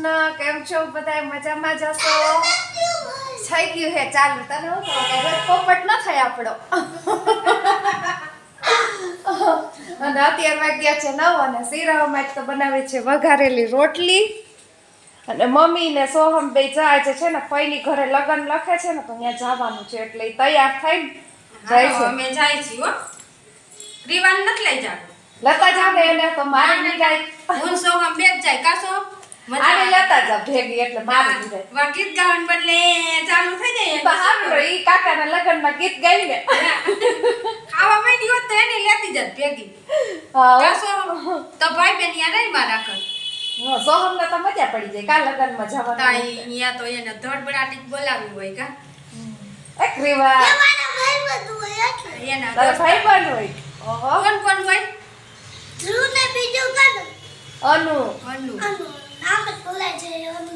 કૃષ્ણ. કેમ છો બધા? મજામાં જશો? થઈ ગયું હે ચાલુ. તને હું કહું કે રોજ પોપટ ન થાય આપણો. અને અત્યારે વાગ્યા છે 9 અને શિરાઓમાં તો બનાવે છે વઘારેલી રોટલી. અને મમ્મી ને સોહમ બે જાય છે ને ફઈની ઘરે લગન લખે છે ને તો ત્યાં જવાનું છે એટલે તૈયાર થઈ જાય છે. અમે જાય છીએ હો. રીવાન નથી લઈ જાવ. લતા જાવે એને તો મારી ની જાય. હું સોહમ બે જ જાય કાસો. આને લતા જા ભેગી એટલે મારી ની જાય. વા ગીત ગાવાનું બદલે ચાલુ થઈ જાય. બહાર ઈ કાકાના લગનમાં ગીત ગાઈ ને. ખાવા માંડી હોત તો એની લેતી જાત ભેગી. કાસો તો ભાઈ બેન યા નહીં માં રાખે. સોહમ ને તો મજા પડી જાય કા લગનમાં જવાનું. તાઈ અહીંયા તો એને ધડબડાટી બોલાવી હોય કા. એક રીવા એના ભાઈ બંધ હોય એટલે એના તારા ભાઈ બંધ હોય. ઓહો કોણ કોણ હોય? ધ્રુવ ને બીજું કોણ? અનુ અનુ. નામ જ બોલાય છે અનુ.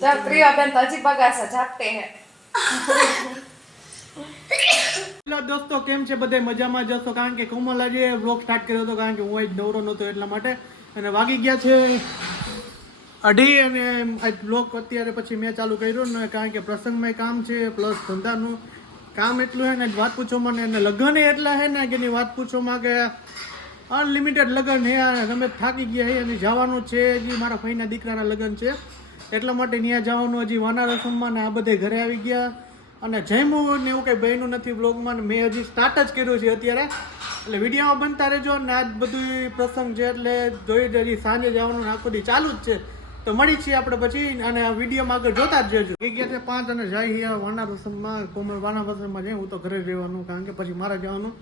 તો પ્રિયા બેન તો હજી બગાસા જાગતે હે. હેલો દોસ્તો, કેમ છે બધા? મજામાં જશો? કારણ કે કોમલ આજે વ્લોગ સ્ટાર્ટ કર્યો હતો કારણ કે હું આજ નવરો નહોતો એટલા માટે. અને વાગી ગયા છે 2:30 અને આજ વ્લોગ અત્યારે પછી મેં ચાલુ કર્યો ને કારણ કે પ્રસંગમાં કામ છે પ્લસ ધંધાનું કામ એટલું છે ને વાત પૂછો મને. અને લગ્ન એટલા છે ને કે એની વાત પૂછોમાં કે અનલિમિટેડ લગ્ન છે. તમે થાકી ગયા છે અને જવાનું છે. હજી મારા ભાઈના દીકરાના લગ્ન છે એટલા માટે ત્યાં જવાનું. હજી વાના રસમમાં ને આ બધે ઘરે આવી ગયા અને જમ્યું ને એવું કંઈ બન્યું નથી વ્લોગમાં. ને મેં હજી સ્ટાર્ટ જ કર્યું છે અત્યારે એટલે વિડીયોમાં બનતા રહેજો. ને આજ બધું પ્રસંગ છે એટલે જોઈ હજી સાંજે જવાનું આખો દી ચાલુ જ છે. તો મળી છીએ આપણે પછી અને આ વિડીયોમાં આગળ જોતા જ રહેજો. એ ગયા છે 5 અને જાય વાના રસમમાં. કોમલ વાના રસમમાં જાય, હું તો ઘરે રહેવાનું કારણ કે પછી મારે જવાનું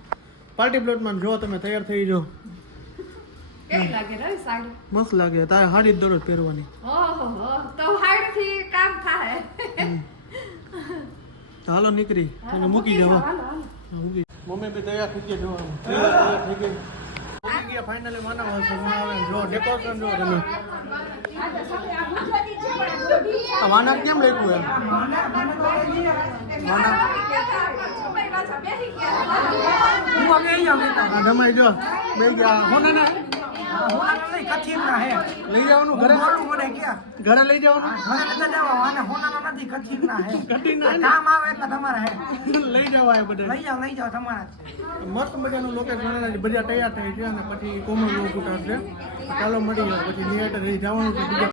પાર્ટી પ્લોટમાં. જો તમે તૈયાર થઈ જાઓ. કેવી લાગે રે સાડી? મસ્ત લાગે. તારે હાડી જ દરરોજ પહેરવાની. ઓહો તો હાડ થી કામ થાય. તો હાલો નીકળી અને મૂકી જવા. મમ્મી બી તૈયાર થઈ ગયા જોવાનું. તૈયાર થઈ ગઈ મૂકી ગયા ફાઇનલી માનવ રસમમાં આવે. જો ડેકોરેશન જો તમે. આ વાના કેમ લખ્યું એમ? વાના જમાઈ જો બે ગયા. હોને ને લઈ જવાનું ઘરે. ઘરે લઈ જવાનું. લઈ જવાય બધા. મસ્ત મજાનું લોકેશન. બધા તૈયાર થઈ છે અને પછી કોમલ લોક ઉતારશે. ચાલો મળી જાય પછી નિયત રહી જવાનું છે બીજા.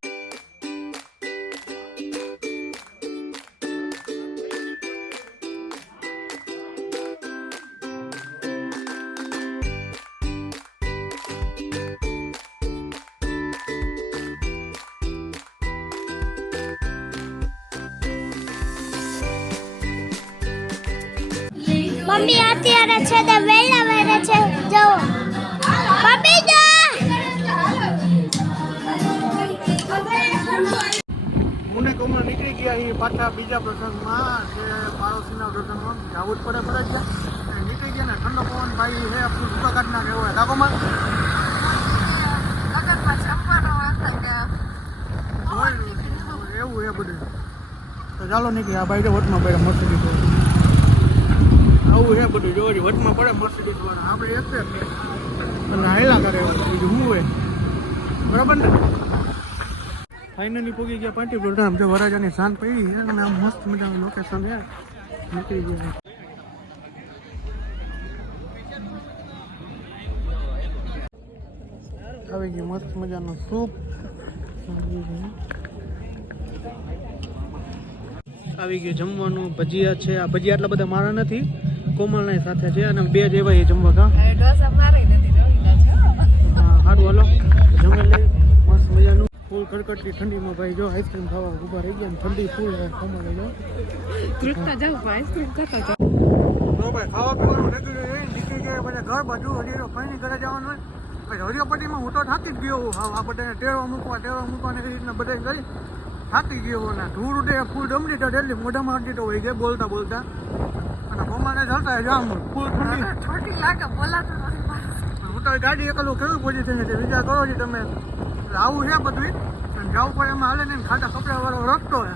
મમ્મી અત્યારે છે તે વેલા વેરે છે જો મમ્મી જો મને કોમલ નીકળી ગયા એ પાછા બીજા પ્રસંગમાં જે પાડોશીના પ્રસંગમાં જવું જ પડે ગયા નીકળી ગયા ને. ઠંડો પવન ભાઈ હે પુષ્પકાટના કહેવાય કા કોમલ? એવું એ બધું. તો ચાલો નીકળી. આ ભાઈ તો વટમાં પડે મર્સિડીઝ આવું છે બધું. જોવા વટમાં પડે મર્સિડીઝ વાળા. આપણે એક છે અને હાયલા કરે બીજું શું હોય. બરાબર ને? ફાઇનલી પહોંચી ગયા પાર્ટી પ્રોગ્રામ. જો વરાજાની શાંત પડી છે અને આમ મસ્ત મજાનું લોકેશન છે. નીકળી ગયા. આવી ગયું મસ્ત મજાનું સૂપ. આવી ગયું જમવાનું. ભજીયા છે. આ ભજીયા એટલા બધા મારા નથી, કોમલની સાથે છે અને બે જ એવા જમવા કા. ઢોસા મારે નથી રવિલા છે. હા સારું હાલો જમે લઈ. મસ્ત મજાનું ફૂલ કડકડતી ઠંડીમાં ભાઈ જો આઈસ્ક્રીમ ખાવા ઊભા રહી ગયા. ઠંડી ફૂલ કોમલ જો તૃપ્તા જાવ આઈસ્ક્રીમ ખાતા જાવ. તો ભાઈ ખાવા પીવાનું રેગ્યુલર નીકળી ગયા. બધા ઘર બાજુ હજી ફાઈની ઘરે જવાનું હોય. પછી હરિયાપટ્ટીમાં હું તો થાકી જ ગયો. આ બધાને ટેવા મૂકવા ને એવી રીતના બધા કરી થાકી ગયો. ને ધૂળ ઉડે ફૂલ ડમડી તો એટલી મોઢામાં અડતી તો હોય ગયા બોલતા બોલતા. અને મમ્માને ચાલતા જામ ફૂલ ઠંડી થોડી લાગે બોલાતું નથી. હું તો ગાડી એકલું કેવું પોઝિશન છે વિચાર કરો છો તમે. આવું છે બધું અને જવું પડે એમાં હાલે ને ખાતા કપડાવાળો રસ્તો છે.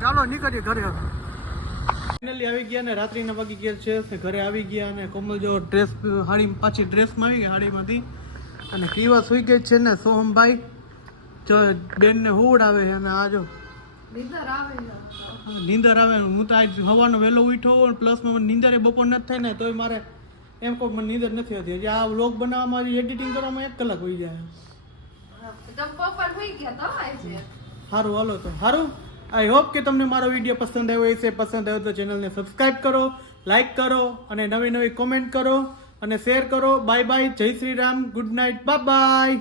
ચાલો નીકળીએ ઘરે. ફાઇનલી આવી ગયા ને રાત્રિના વાગી ગયા છે. ઘરે આવી ગયા અને કોમલ જો ડ્રેસ સાડી પાછી ડ્રેસમાં આવી ગઈ સાડીમાંથી અને કીવા સુઈ ગઈ છે ને સોહમભાઈ જો બેનને હુડ આવે છે અને આ જો નીંદર આવે છે. નીંદર આવે. હું તો આજ સવારનો વહેલો ઉઠ્યો હોઉં પ્લસમાં મને નીંદર બપોર નથી થાય ને તોય મારે એમ કહું મને નીંદર નથી હોતી. હજી આ વ્લોગ બનાવવામાં એડિટિંગ કરવામાં 1 કલાક હોઈ જાય. તમે પપ્પા હોઈ ગયા તો છે. સારું હાલો તો સારું. આઈ હોપ કે તમને મારો વિડીયો પસંદ આવ્યો હશે. પસંદ આવ્યો તો ચેનલને સબસ્ક્રાઈબ કરો, લાઈક કરો અને નવી નવી કોમેન્ટ કરો અને શેર કરો. Bye bye. જય Shri Ram. Good night. Bye by.